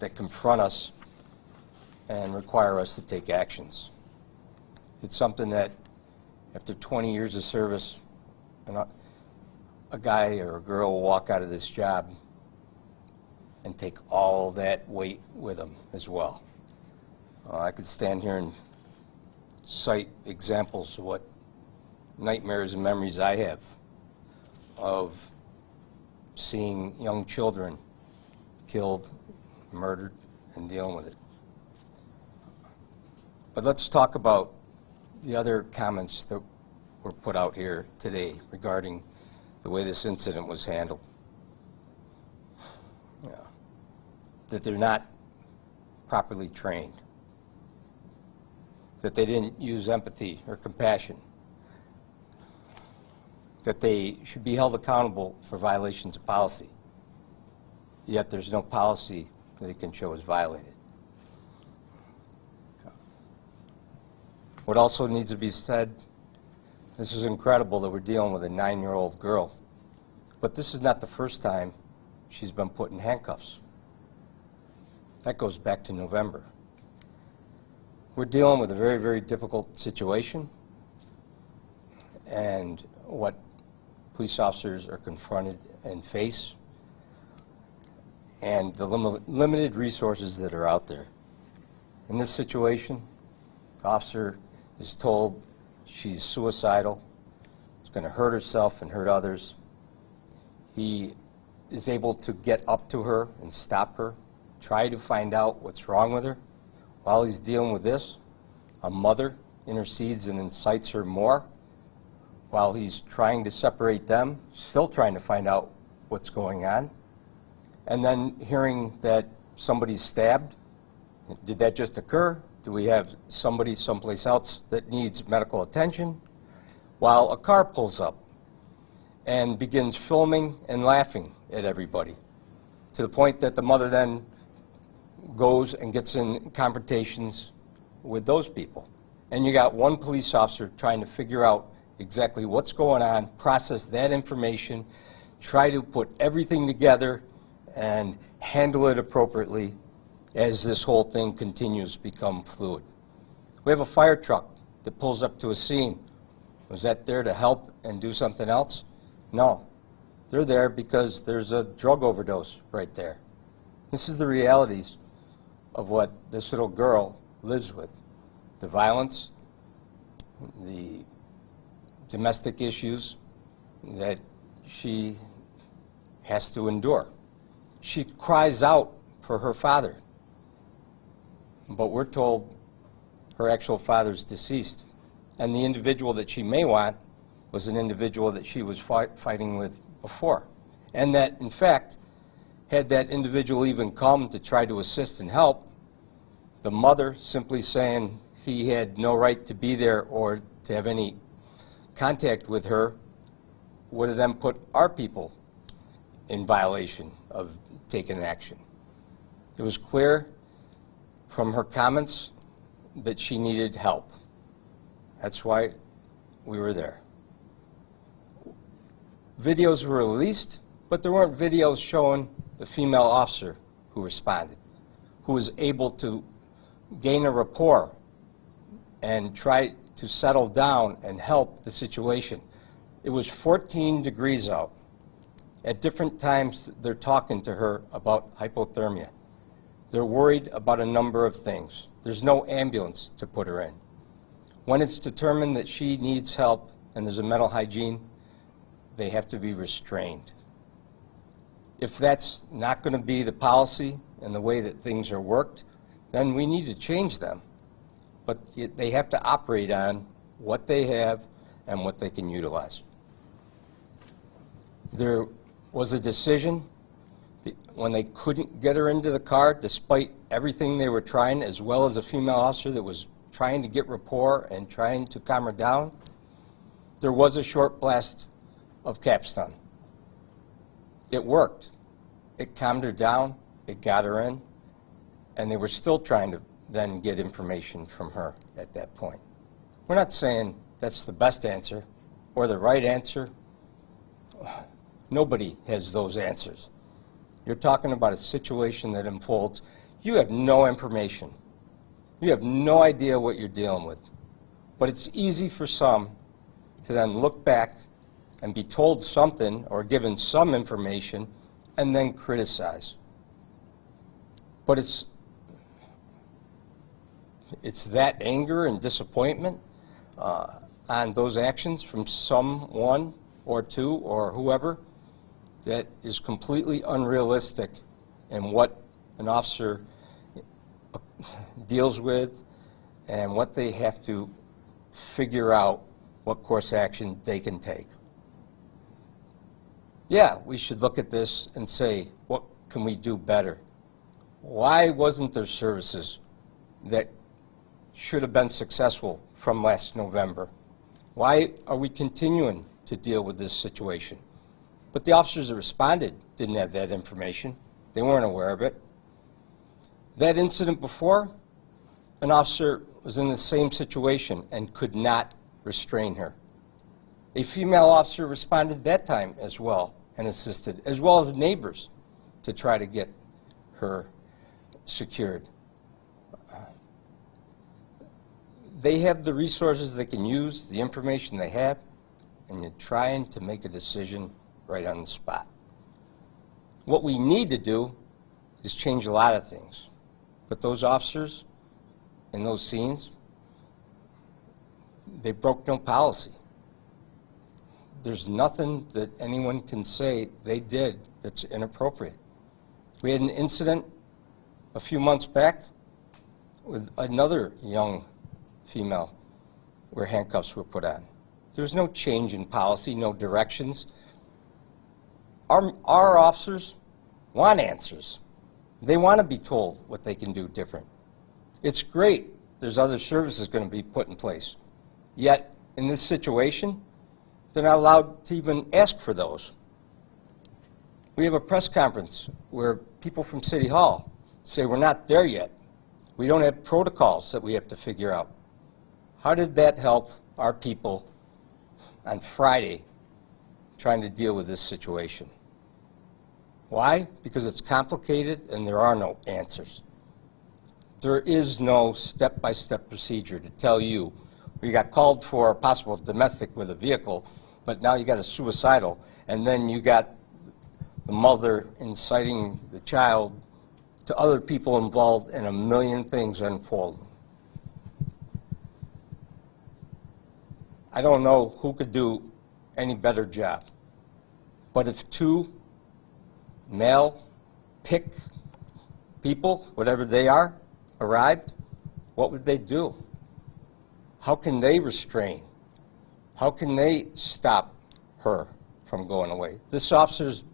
that confront us and require us to take actions. It's something that after 20 years of service, a guy or a girl will walk out of this job and take all that weight with them as well. I could stand here and cite examples of what nightmares and memories I have of seeing young children killed, murdered, and dealing with it. But let's talk about the other comments that were put out here today regarding the way this incident was handled. That they're not properly trained, that they didn't use empathy or compassion, that they should be held accountable for violations of policy, yet there's no policy that they can show is violated. What also needs to be said, this is incredible that we're dealing with a 9-year-old girl, but this is not the first time she's been put in handcuffs. That goes back to November. We're dealing with a very, very difficult situation, and what police officers are confronted and face, and the limited resources that are out there. In this situation, the officer is told she's suicidal, she's going to hurt herself and hurt others. He is able to get up to her and stop her, try to find out what's wrong with her. While he's dealing with this, a mother intercedes and incites her more. While he's trying to separate them, still trying to find out what's going on. And then hearing that somebody's stabbed. Did that just occur? Do we have somebody someplace else that needs medical attention? While a car pulls up and begins filming and laughing at everybody, to the point that the mother then goes and gets in confrontations with those people. And you got one police officer trying to figure out exactly what's going on, process that information, try to put everything together and handle it appropriately as this whole thing continues to become fluid. We have a fire truck that pulls up to a scene. Was that there to help and do something else? No. They're there because there's a drug overdose right there. This is the realities of what this little girl lives with. The violence, the domestic issues that she has to endure. She cries out for her father, but we're told her actual father's deceased, and the individual that she may want was an individual that she was fighting with before, and that, in fact, had that individual even come to try to assist and help, the mother simply saying he had no right to be there or to have any contact with her would have then put our people in violation of taking action. It was clear from her comments that she needed help. That's why we were there. Videos were released, but there weren't videos showing the female officer who responded, who was able to gain a rapport and try to settle down and help the situation. It was 14 degrees out. At different times, they're talking to her about hypothermia. They're worried about a number of things. There's no ambulance to put her in. When it's determined that she needs help and there's a mental hygiene, they have to be restrained. If that's not going to be the policy and the way that things are worked, then we need to change them. But they have to operate on what they have and what they can utilize. There was a decision when they couldn't get her into the car, despite everything they were trying, as well as a female officer that was trying to get rapport and trying to calm her down. There was a short blast of capstun. It worked. It calmed her down, it got her in, and they were still trying to then get information from her at that point. We're not saying that's the best answer or the right answer. Nobody has those answers. You're talking about a situation that unfolds You have no information. You have no idea what you're dealing with. But it's easy for some to then look back and be told something or given some information and then criticize. But it's that anger and disappointment on those actions from someone or two or whoever that is completely unrealistic in what an officer deals with and what they have to figure out what course action they can take. Yeah, we should look at this and say, what can we do better? Why wasn't there services that should have been successful from last November? Why are we continuing to deal with this situation? But the officers that responded didn't have that information. They weren't aware of it. That incident before, an officer was in the same situation and could not restrain her. A female officer responded that time as well and assisted, as well as neighbors, to try to get her secured. They have the resources they can use, the information they have, and you're trying to make a decision right on the spot. What we need to do is change a lot of things. But those officers in those scenes, they broke no policy. There's nothing that anyone can say they did that's inappropriate. We had an incident a few months back with another young female where handcuffs were put on. There was no change in policy, no directions. Our officers want answers. They want to be told what they can do different. It's great there's other services going to be put in place. Yet, in this situation, they're not allowed to even ask for those. We have a press conference where people from City Hall say we're not there yet. We don't have protocols that we have to figure out. How did that help our people on Friday trying to deal with this situation? Why? Because it's complicated and there are no answers. There is no step-by-step procedure to tell you you got called for a possible domestic with a vehicle, but now you got a suicidal, and then you got the mother inciting the child to other people involved and a million things unfolding. I don't know who could do any better job, but if two male pick people, whatever they are, arrived, what would they do? How can they restrain? How can they stop her from going away? This officer's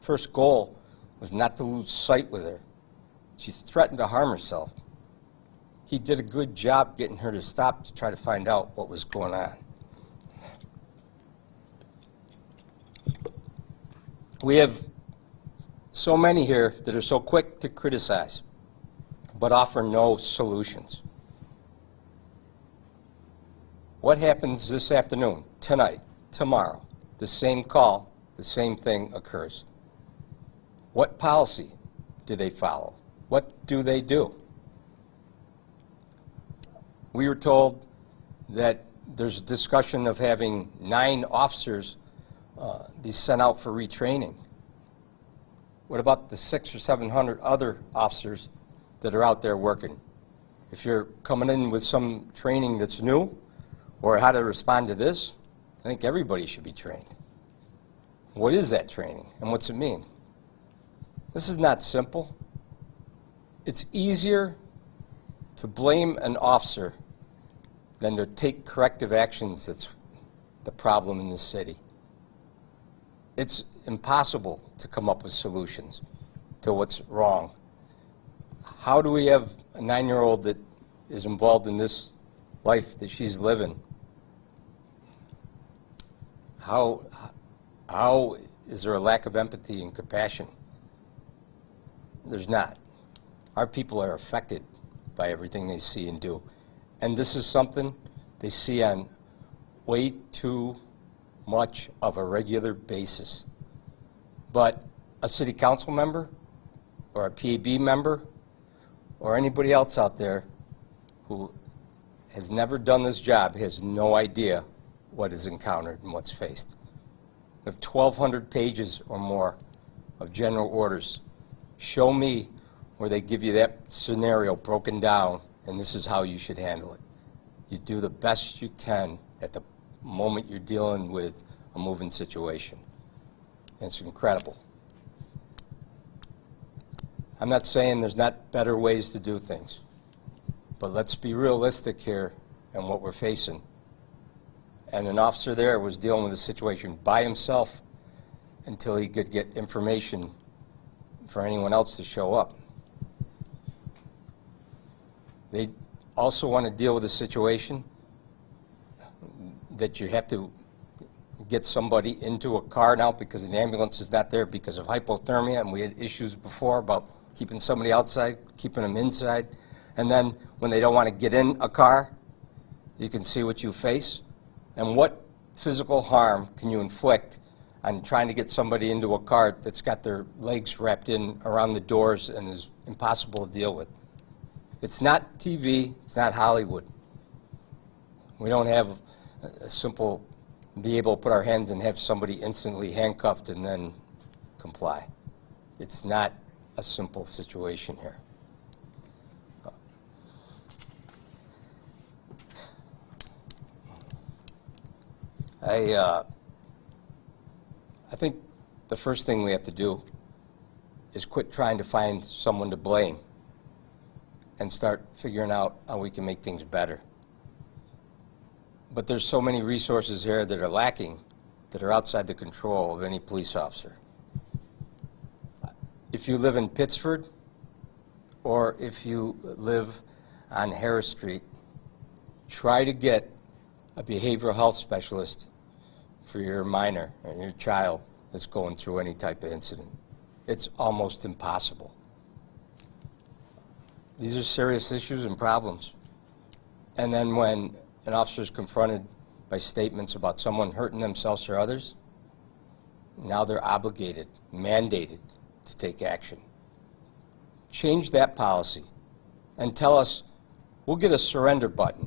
first goal was not to lose sight with her. She threatened to harm herself. He did a good job getting her to stop to try to find out what was going on. We have so many here that are so quick to criticize, but offer no solutions. What happens this afternoon, tonight, tomorrow? The same call, the same thing occurs. What policy do they follow? What do they do? We were told that there's a discussion of having 9 officers be sent out for retraining. What about the 600 or 700 other officers that are out there working? If you're coming in with some training that's new, or how to respond to this, I think everybody should be trained. What is that training, and what's it mean? This is not simple. It's easier to blame an officer than to take corrective actions that's the problem in this city. It's impossible to come up with solutions to what's wrong. How do we have a 9-year-old that is involved in this life that she's living? How is there a lack of empathy and compassion? There's not. Our people are affected by everything they see and do. And this is something they see on way too much of a regular basis. But a city council member or a PAB member or anybody else out there who has never done this job has no idea what is encountered and what's faced. We have 1,200 pages or more of general orders. Show me where they give you that scenario broken down, and this is how you should handle it. You do the best you can at the moment you're dealing with a moving situation. And it's incredible. I'm not saying there's not better ways to do things, but let's be realistic here in what we're facing. And an officer there was dealing with the situation by himself until he could get information for anyone else to show up. They also want to deal with a situation that you have to get somebody into a car now because an ambulance is not there because of hypothermia, and we had issues before about keeping somebody outside, keeping them inside, and then when they don't want to get in a car, you can see what you face. And what physical harm can you inflict on trying to get somebody into a car that's got their legs wrapped in around the doors and is impossible to deal with? It's not TV, it's not Hollywood. We don't have a simple, be able to put our hands and have somebody instantly handcuffed and then comply. It's not a simple situation here. I think the first thing we have to do is quit trying to find someone to blame and start figuring out how we can make things better. But there's so many resources here that are lacking, that are outside the control of any police officer. If you live in Pittsford, or if you live on Harris Street, try to get a behavioral health specialist for your minor or your child that's going through any type of incident. It's almost impossible. These are serious issues and problems. And then when an officer is confronted by statements about someone hurting themselves or others, now they're obligated, mandated to take action. Change that policy and tell us, we'll get a surrender button,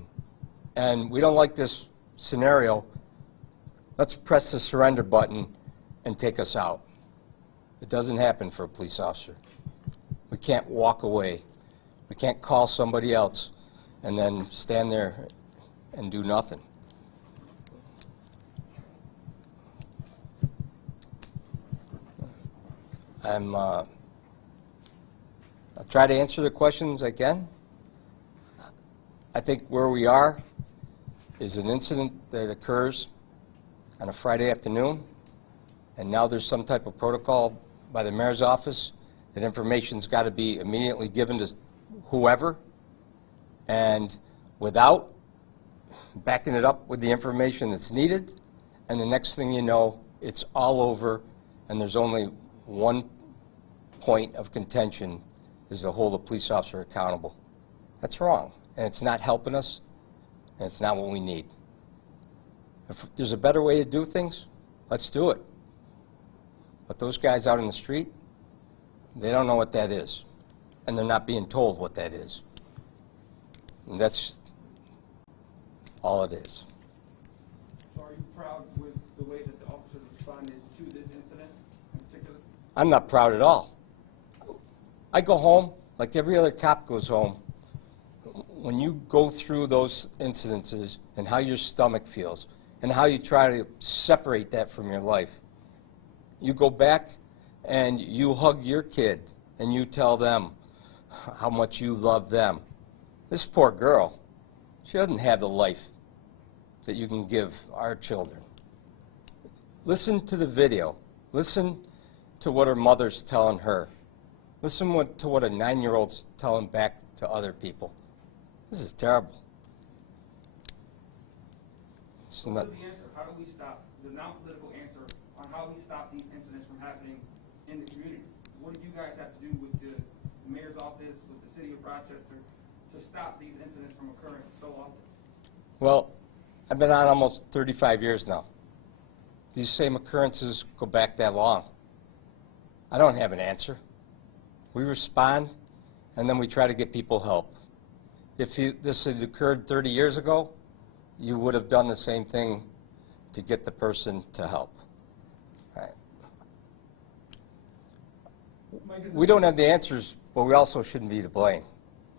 and we don't like this scenario, let's press the surrender button and take us out. It doesn't happen for a police officer. We can't walk away. We can't call somebody else and then stand there and do nothing. I'll try to answer the questions I can. I think where we are is an incident that occurs on a Friday afternoon, and now there's some type of protocol by the mayor's office that information's got to be immediately given to whoever, and without backing it up with the information that's needed, and the next thing you know, it's all over, and there's only one point of contention, is to hold a police officer accountable. That's wrong, and it's not helping us, and it's not what we need. If there's a better way to do things, let's do it. But those guys out in the street, they don't know what that is, and they're not being told what that is. And that's all it is. So are you proud with the way that the officers responded to this incident in particular? I'm not proud at all. I go home like every other cop goes home. When you go through those incidences and how your stomach feels and how you try to separate that from your life, you go back and you hug your kid and you tell them how much you love them. This poor girl, she doesn't have the life that you can give our children. Listen to the video. Listen to what her mother's telling her. Listen to what a 9-year-old's telling back to other people. This is terrible. So what's the answer? How do we stop the non-political answer on how we stop these incidents from happening in the community? What do you guys have to do with the mayor's office, with the city of Rochester, to stop these incidents from occurring so often? Well, I've been on almost 35 years now. These same occurrences go back that long. I don't have an answer. We respond, and then we try to get people help. If this had occurred 30 years ago, you would have done the same thing to get the person to help. All right. We don't have the answers, but we also shouldn't be to blame.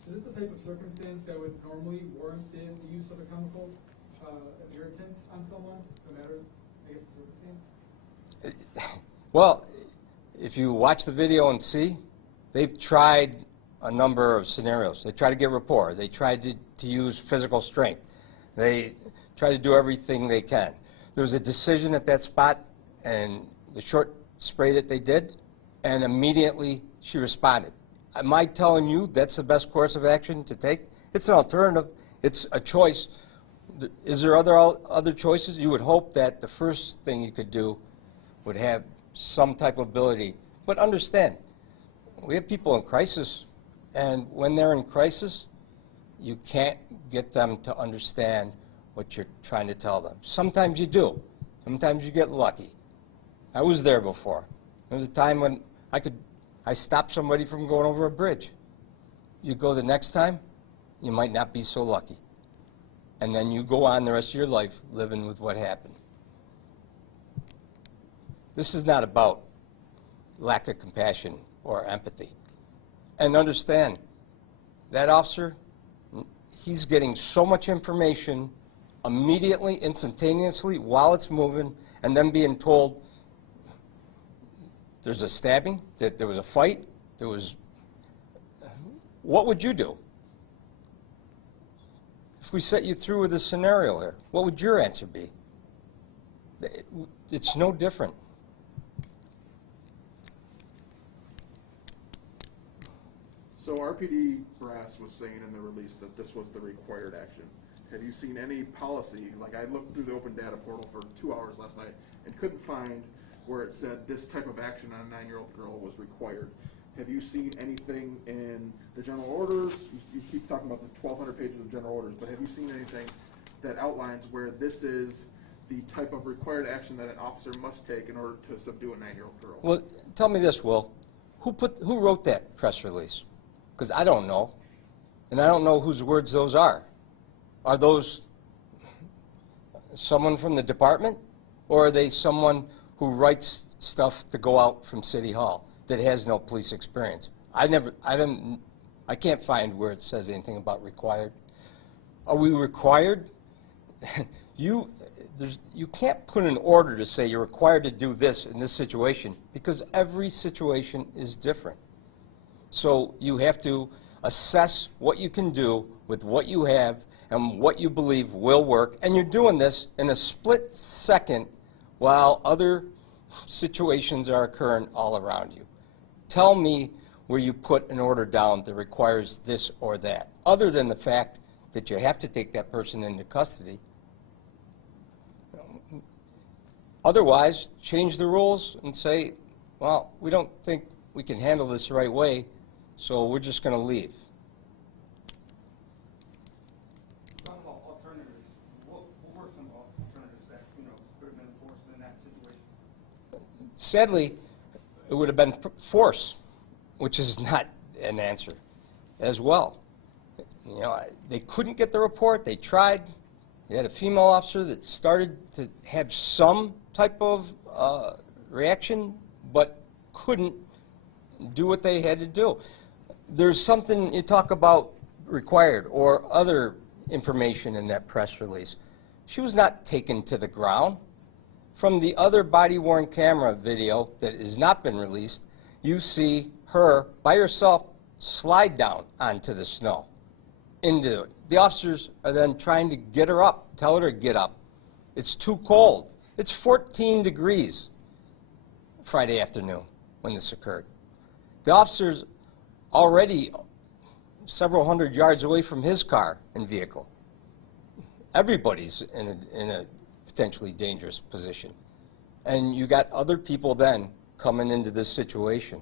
Is this the type of circumstance that would normally warrant the use of a chemical irritant on someone, no matter, I guess, the circumstance? Well, if you watch the video and see, they've tried a number of scenarios. They tried to get rapport. They tried to use physical strength. They tried to do everything they can. There was a decision at that spot, and the short spray that they did, and immediately she responded. Am I telling you that's the best course of action to take? It's an alternative. It's a choice. Is there other choices? You would hope that the first thing you could do would have some type of ability. But understand, we have people in crisis, and when they're in crisis, you can't get them to understand what you're trying to tell them. Sometimes you do. Sometimes you get lucky. I was there before. There was a time when I stopped somebody from going over a bridge. You go the next time, you might not be so lucky. And then you go on the rest of your life living with what happened. This is not about lack of compassion or empathy. And understand, that officer, he's getting so much information immediately, instantaneously, while it's moving, and then being told there's a stabbing, that there was a fight, there was... What would you do? If we set you through with a scenario here, what would your answer be? It's no different. So RPD Brass was saying in the release that this was the required action. Have you seen any policy? Like, I looked through the open data portal for 2 hours last night and couldn't find where it said this type of action on a 9-year-old girl was required. Have you seen anything in the general orders? You keep talking about the 1,200 pages of general orders, but have you seen anything that outlines where this is the type of required action that an officer must take in order to subdue a 9-year-old girl? Well, tell me this, Will. Who wrote that press release? Because I don't know, and I don't know whose words those are. Are those someone from the department, or are they someone who writes stuff to go out from City Hall that has no police experience? I can't find where it says anything about required. Are we required? You can't put an order to say you're required to do this in this situation, because every situation is different. So you have to assess what you can do with what you have and what you believe will work, and you're doing this in a split second while other situations are occurring all around you. Tell me where you put an order down that requires this or that, other than the fact that you have to take that person into custody. Otherwise, change the rules and say, well, we don't think we can handle this the right way, so we're just going to leave. Talk about alternatives. What were some alternatives that could have been enforced in that situation? Sadly, it would have been force, which is not an answer as well. They couldn't get the report. They tried. They had a female officer that started to have some type of reaction, but couldn't do what they had to do. There's something you talk about required or other information in that press release. She was not taken to the ground. From the other body-worn camera video that has not been released, you see her by herself slide down onto the snow into it. The officers are then trying to get her up, tell her to get up. It's too cold. It's 14 degrees Friday afternoon when this occurred. The officer's already several hundred yards away from his car and vehicle. Everybody's in a potentially dangerous position. And you got other people then coming into this situation.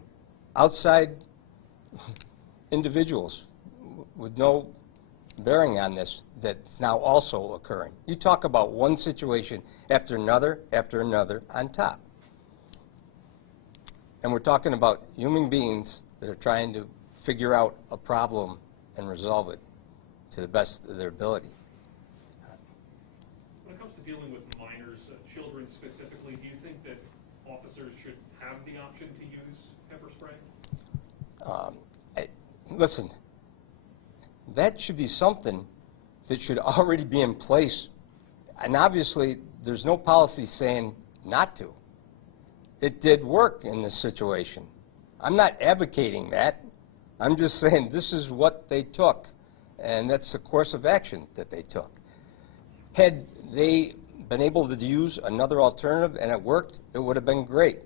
Outside individuals with no bearing on this that's now also occurring. You talk about one situation after another on top. And we're talking about human beings that are trying to figure out a problem and resolve it to the best of their ability. When it comes to dealing with minors, children specifically, do you think that officers should have the option to use pepper spray? Listen, that should be something that should already be in place. And obviously, there's no policy saying not to. It did work in this situation. I'm not advocating that. I'm just saying this is what they took, and that's the course of action that they took. Had they been able to use another alternative and it worked, it would have been great.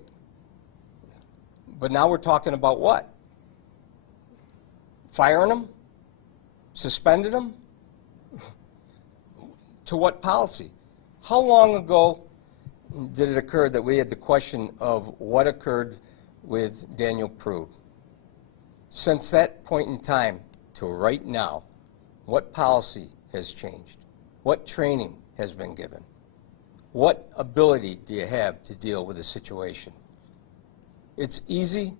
But now we're talking about what? Firing them? Suspending them? To what policy? How long ago did it occur that we had the question of what occurred with Daniel Prude? Since that point in time to right now, what policy has changed? What training has been given? What ability do you have to deal with a situation? It's easy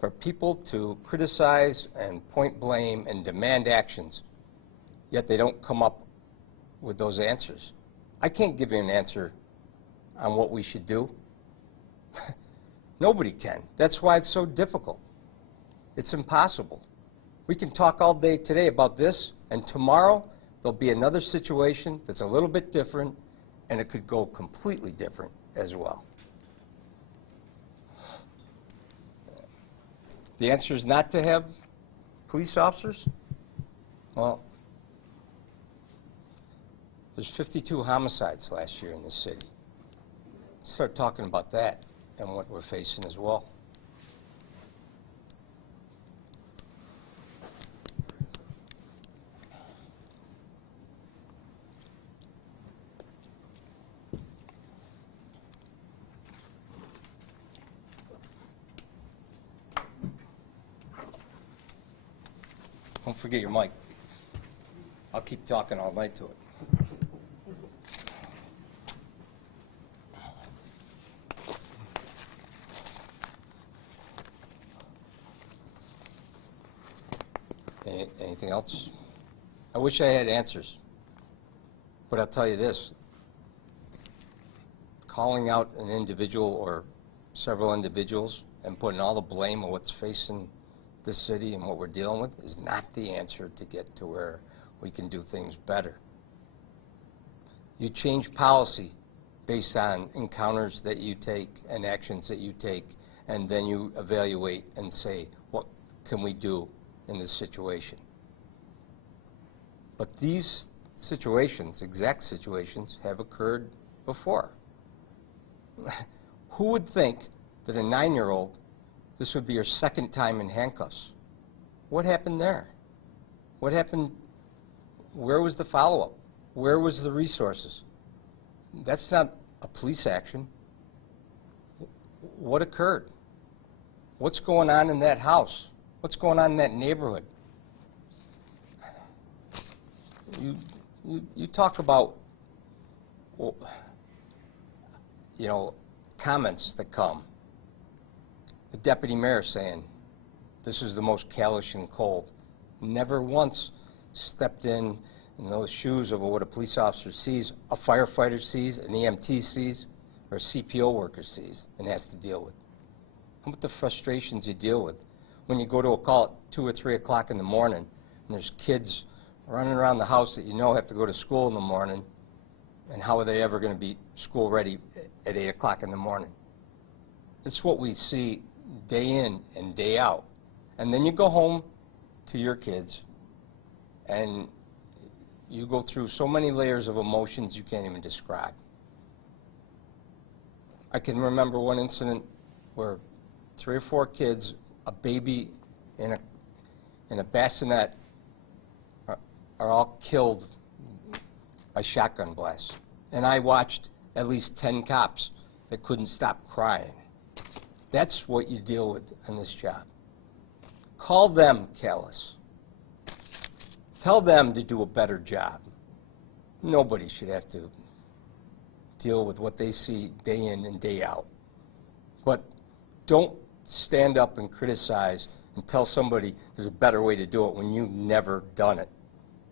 for people to criticize and point blame and demand actions, yet they don't come up with those answers. I can't give you an answer on what we should do. Nobody can. That's why it's so difficult. It's impossible. We can talk all day today about this, and tomorrow there'll be another situation that's a little bit different, and it could go completely different as well. The answer is not to have police officers? Well, there's 52 homicides last year in this city. Start talking about that and what we're facing as well. Don't forget your mic. I'll keep talking all night to it. Anything else? I wish I had answers. But I'll tell you this. Calling out an individual or several individuals and putting all the blame of what's facing this city and what we're dealing with is not the answer to get to where we can do things better. You change policy based on encounters that you take and actions that you take, and then you evaluate and say, what can we do in this situation? But these situations, exact situations, have occurred before. Who would think that a 9-year-old, this would be her second time in handcuffs? What happened there? What happened? Where was the follow-up? Where was the resources? That's not a police action. What occurred? What's going on in that house? What's going on in that neighborhood? You talk about, you know, comments that come. The deputy mayor saying, this is the most callous and cold. Never once stepped in those shoes of what a police officer sees, a firefighter sees, an EMT sees, or a CPO worker sees and has to deal with. How about the frustrations you deal with when you go to a call at 2 or 3 o'clock in the morning and there's kids running around the house that you know have to go to school in the morning, and how are they ever going to be school ready at 8 o'clock in the morning? It's what we see day in and day out. And then you go home to your kids and you go through so many layers of emotions you can't even describe. I can remember one incident where 3 or 4 kids, a baby in a bassinet, are all killed by shotgun blasts. And I watched at least 10 cops that couldn't stop crying. That's what you deal with in this job. Call them callous. Tell them to do a better job. Nobody should have to deal with what they see day in and day out. But don't stand up and criticize and tell somebody there's a better way to do it when you've never done it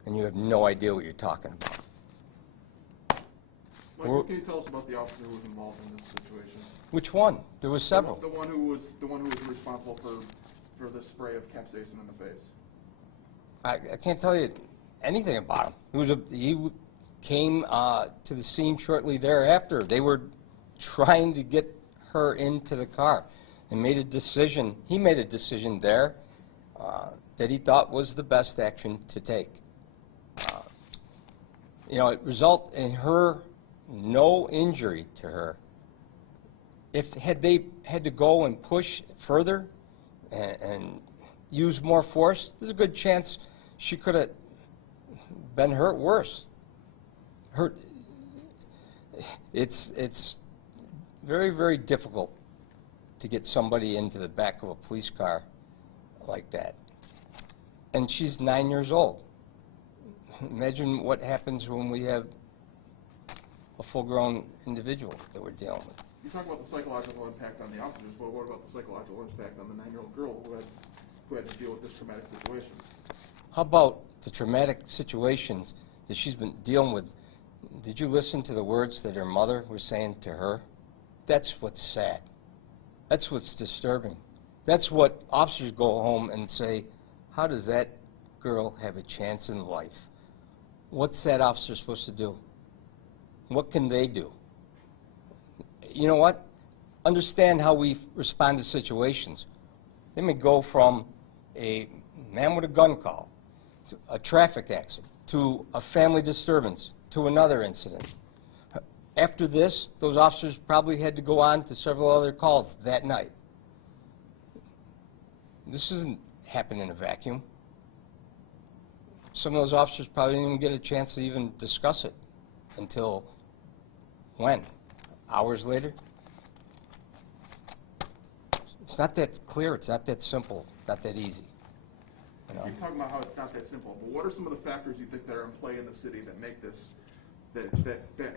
and you have no idea what you're talking about. Michael, can you tell us about the officer who was involved in this situation? Which one? There was several. The one who was responsible for the spray of capsaicin in the face. I can't tell you anything about him. He came to the scene shortly thereafter. They were trying to get her into the car and made a decision. He made a decision there that he thought was the best action to take. It resulted in her no injury to her. Had they had to go and push further and use more force, there's a good chance she could have been hurt worse. It's very, very difficult to get somebody into the back of a police car like that. And she's 9 years old. Imagine what happens when we have a full-grown individual that we're dealing with. You talk about the psychological impact on the officers, but what about the psychological impact on the 9-year-old girl who had to deal with this traumatic situation? How about the traumatic situations that she's been dealing with? Did you listen to the words that her mother was saying to her? That's what's sad. That's what's disturbing. That's what officers go home and say, how does that girl have a chance in life? What's that officer supposed to do? What can they do? You know what? Understand how we respond to situations. They may go from a man with a gun call, to a traffic accident, to a family disturbance, to another incident. After this, those officers probably had to go on to several other calls that night. This doesn't happen in a vacuum. Some of those officers probably didn't even get a chance to even discuss it until when? Hours later? It's not that clear. It's not that simple. It's not that easy. You're talking about how it's not that simple, but what are some of the factors you think that are in play in the city that make this, that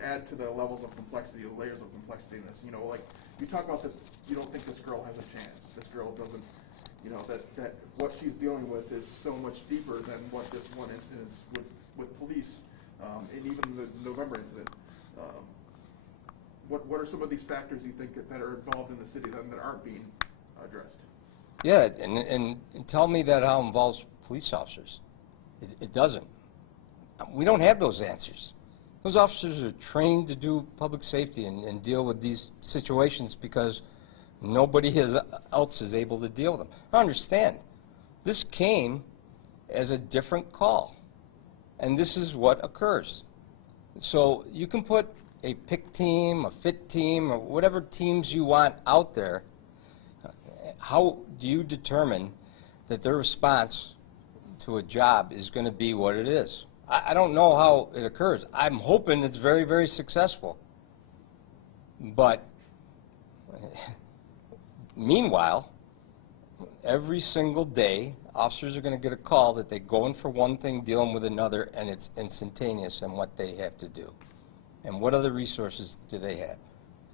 add to the levels of complexity, the layers of complexity in this? Like you talk about this, you don't think this girl has a chance. This girl doesn't, that what she's dealing with is so much deeper than what this one incident with police, and even the November incident. What are some of these factors you think that are involved in the city that aren't being addressed? Yeah, and tell me that how it involves police officers. It doesn't. We don't have those answers. Those officers are trained to do public safety and deal with these situations because nobody else is able to deal with them. I understand. This came as a different call, and this is what occurs. So you can put a pick team, a fit team, or whatever teams you want out there. How do you determine that their response to a job is going to be what it is? I don't know how it occurs. I'm hoping it's very, very successful. But meanwhile, every single day, officers are going to get a call that they go in for one thing, dealing with another, and it's instantaneous in what they have to do. And what other resources do they have?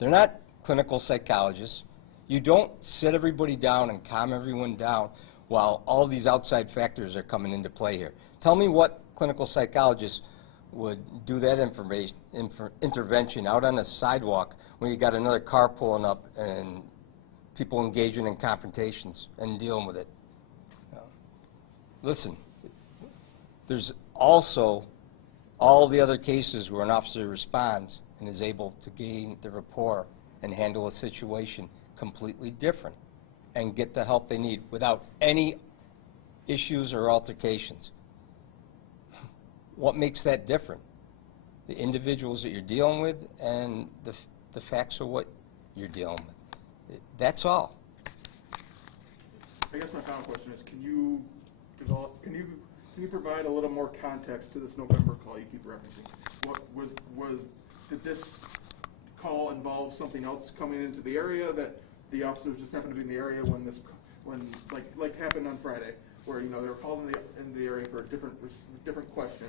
They're not clinical psychologists. You don't sit everybody down and calm everyone down while all these outside factors are coming into play here. Tell me what clinical psychologist would do that intervention out on a sidewalk when you got another car pulling up and people engaging in confrontations and dealing with it. Listen, there's also all the other cases where an officer responds and is able to gain the rapport and handle a situation completely different and get the help they need without any issues or altercations. What makes that different? The individuals that you're dealing with and the facts of what you're dealing with. That's all. I guess my final question is, can you provide a little more context to this November call you keep referencing? Did this call involve something else coming into the area that the officers just happened to be in the area when like happened on Friday, where they were called in the area for a different question,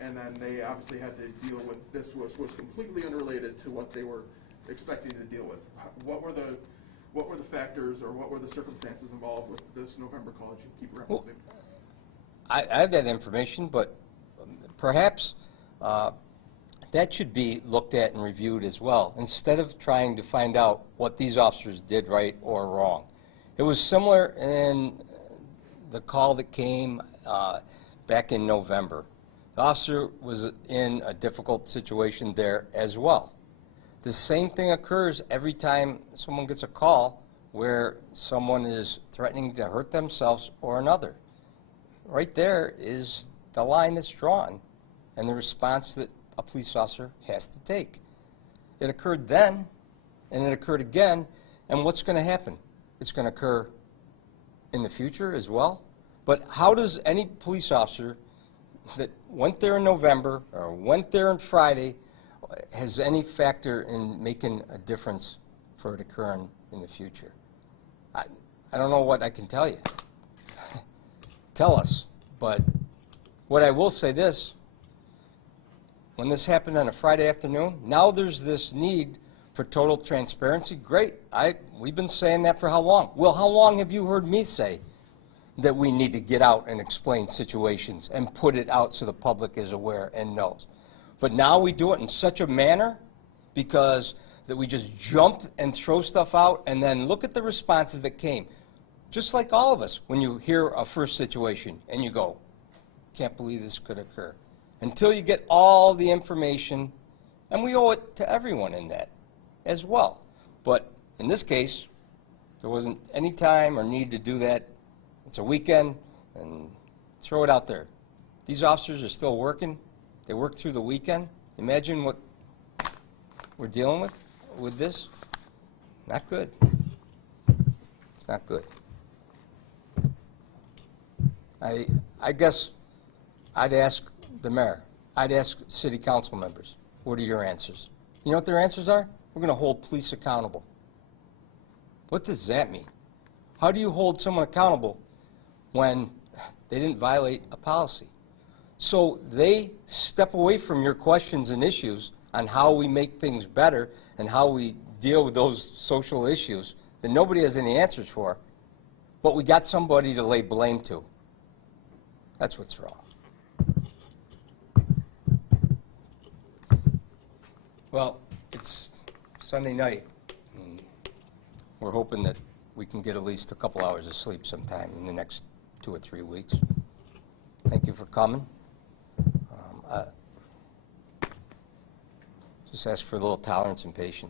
and then they obviously had to deal with this was completely unrelated to what they were expecting to deal with. What what were the factors or what were the circumstances involved with this November call that you keep referencing? Well, I have that information, but perhaps that should be looked at and reviewed as well, instead of trying to find out what these officers did right or wrong. It was similar in the call that came back in November. The officer was in a difficult situation there as well. The same thing occurs every time someone gets a call where someone is threatening to hurt themselves or another. Right there is the line that's drawn and the response that a police officer has to take. It occurred then, and it occurred again, and what's going to happen? It's going to occur in the future as well. But how does any police officer that went there in November or went there on Friday has any factor in making a difference for it occurring in the future? I don't know what I can tell you. Tell us. But what I will say this, when this happened on a Friday afternoon, now there's this need for total transparency. Great. We've been saying that for how long? Well, how long have you heard me say that we need to get out and explain situations and put it out so the public is aware and knows? But now we do it in such a manner because that we just jump and throw stuff out and then look at the responses that came. Just like all of us, when you hear a first situation and you go, can't believe this could occur. Until you get all the information, and we owe it to everyone in that as well. But in this case, there wasn't any time or need to do that. It's a weekend, and throw it out there. These officers are still working. They work through the weekend. Imagine what we're dealing with this. Not good. It's not good. I guess I'd ask the mayor. I'd ask city council members, what are your answers? You know what their answers are? We're going to hold police accountable. What does that mean? How do you hold someone accountable when they didn't violate a policy? So they step away from your questions and issues on how we make things better and how we deal with those social issues that nobody has any answers for, but we got somebody to lay blame to. That's what's wrong. Well, it's Sunday night, and we're hoping that we can get at least a couple hours of sleep sometime in the next 2 or 3 weeks. Thank you for coming. Just ask for a little tolerance and patience.